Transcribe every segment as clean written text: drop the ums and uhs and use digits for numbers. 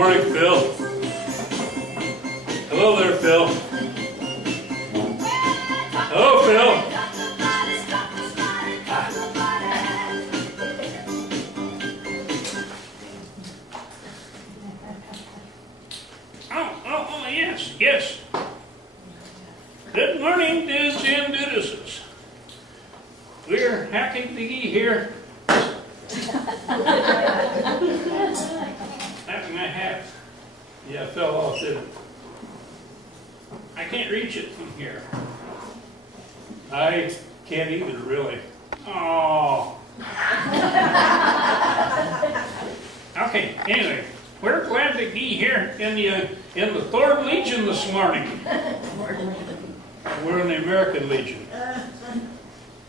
morning, Phil. Hello there, Phil. Hello, Phil. Oh, yes. Good morning, dudes and dudeses. We're happy to be here. Having my hat. Yeah, fell off, didn't it? I can't reach it from here. I can't either, really. Oh. Okay, anyway, we're glad to be here in the Thorn Legion this morning. We're in the American Legion.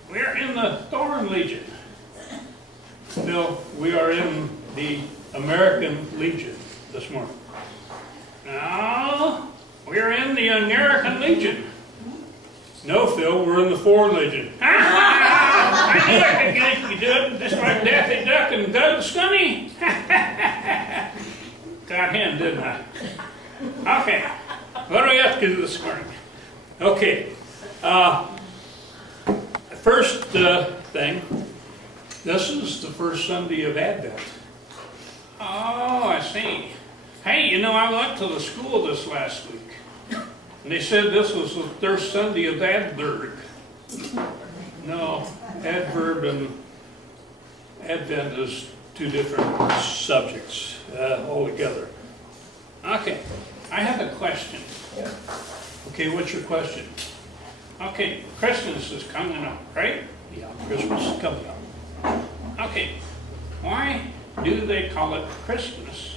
We're in the Thorn Legion. Phil, we are in the American Legion this morning. No, we're in the American Legion. No, Phil, we're in the Foreign Legion. I knew I could get you do it, just like Daffy Duck and Doug Scunny. Got him, didn't I? Okay, what do we have to do this morning? Okay, first thing, this is the first Sunday of Advent. Oh, I see. Hey, you know, I went to the school this last week, and they said this was the first Sunday of Adverb. No, Adverb and Advent is two different subjects altogether. Okay, I have a question. Okay, what's your question? Okay, Christmas is coming up, right? Yeah, Christmas is coming up. Okay, why do they call it Christmas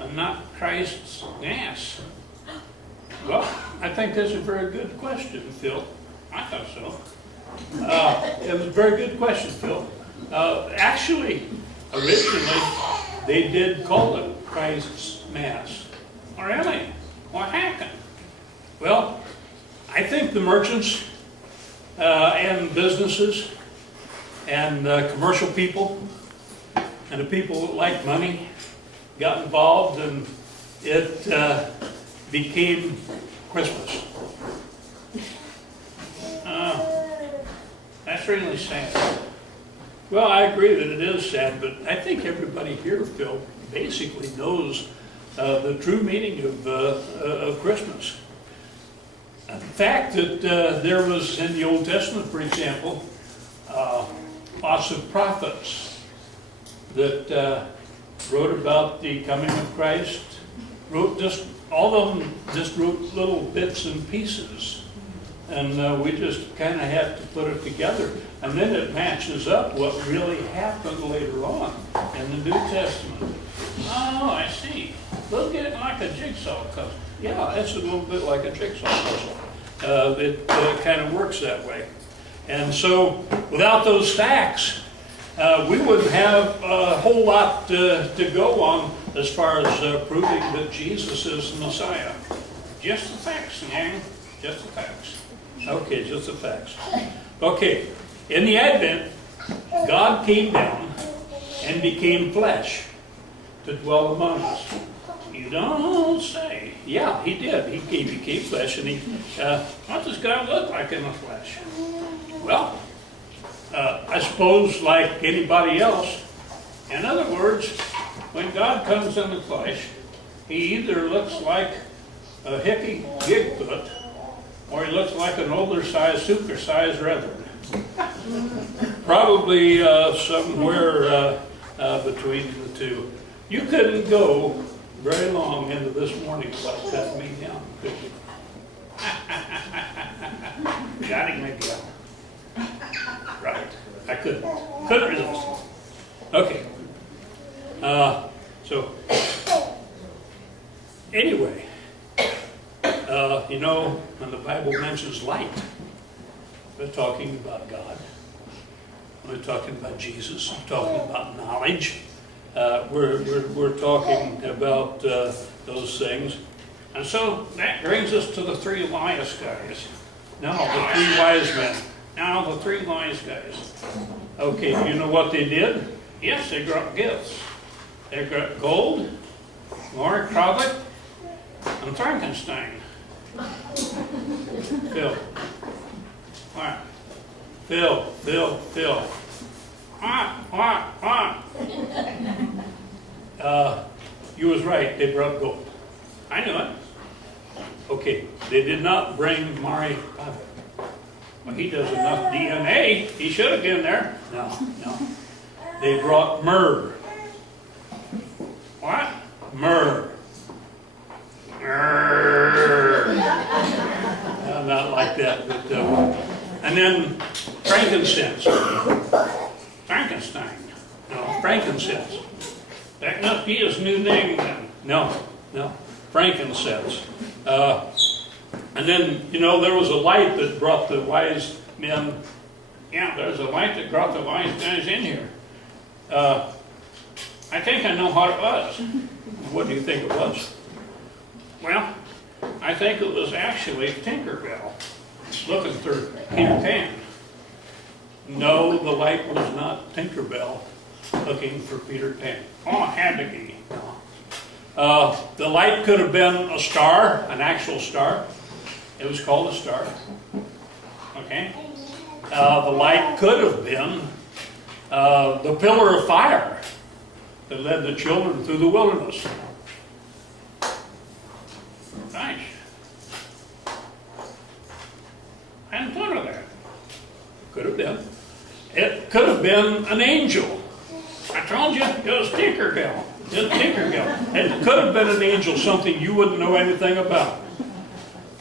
and not Christ's Mass? Well, I think that's a very good question, Phil. I thought so. It was a very good question, Phil. Actually, originally, they did call it Christ's Mass. Oh, really? What happened? Well, I think the merchants and businesses and commercial people and the people that like money got involved, and it became Christmas. That's really sad. Well, I agree that it is sad, but I think everybody here, Phil, basically knows the true meaning of Christmas. The fact that there was, in the Old Testament, for example, lots of prophets that wrote about the coming of Christ, all of them just wrote little bits and pieces, and we just kind of had to put it together, and then it matches up what really happened later on in the New Testament. Oh, I see. Look at it like a jigsaw puzzle. Yeah, it's a little bit like a jigsaw puzzle. It kind of works that way. And so, without those facts, we wouldn't have a whole lot to go on as far as proving that Jesus is the Messiah. Just the facts, gang. Just the facts. Okay, just the facts. Okay, in the Advent, God came down and became flesh to dwell among us. You don't say. Yeah, he did. He became flesh, and what does God look like in the flesh? Well, I suppose like anybody else. In other words, when God comes in the flesh, he either looks like a hippie Bigfoot, or he looks like an older-sized, super-sized Reverend. Probably somewhere between the two. You couldn't go very long into this morning without cutting me down, could you? Got him again. Right. I couldn't resist. Okay. So, anyway, you know, when the Bible mentions light, we're talking about God. We're talking about Jesus. We're talking about knowledge. We're talking about those things. And so that brings us to the three wise guys. Now, the three wise men. Now, the three wise guys. Okay, you know what they did? Yes, they brought gifts. They got gold, Maury Crowley and Frankenstein. Phil. All right. Phil. You was right, they brought gold. I knew it. Okay, they did not bring Maury Crowley. Well, he does enough DNA, he should have been there. No. They brought myrrh. What? Myrrh. Not like that, but and then frankincense. Frankenstein. No, frankincense. That must be his new name then. No. Frankincense. And then, there was a light that brought the wise men. Yeah, there's a light that brought the wise guys in here. I think I know what it was. What do you think it was? Well, I think it was actually Tinkerbell looking through Peter Pan. No, the light was not Tinkerbell looking for Peter Pan. Oh, it had to be. No. The light could have been a star, an actual star. It was called a star. Okay? The light could have been the pillar of fire that led the children through the wilderness. Nice. I hadn't thought of that. Could have been. It could have been an angel. I told you, it was Tinkerbell. It was Tinkerbell. It could have been an angel, something you wouldn't know anything about.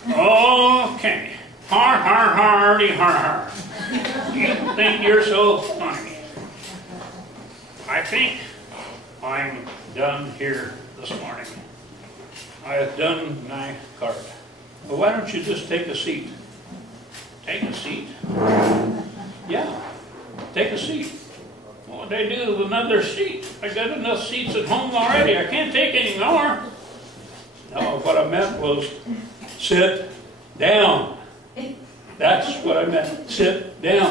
Okay. Hardy, har. You think you're so funny. I think I'm done here this morning. I have done my card. Well, why don't you just take a seat? Take a seat? Yeah, take a seat. What would I do with another seat? I got enough seats at home already. I can't take any more. No, what I meant was sit down. That's what I meant. Sit down.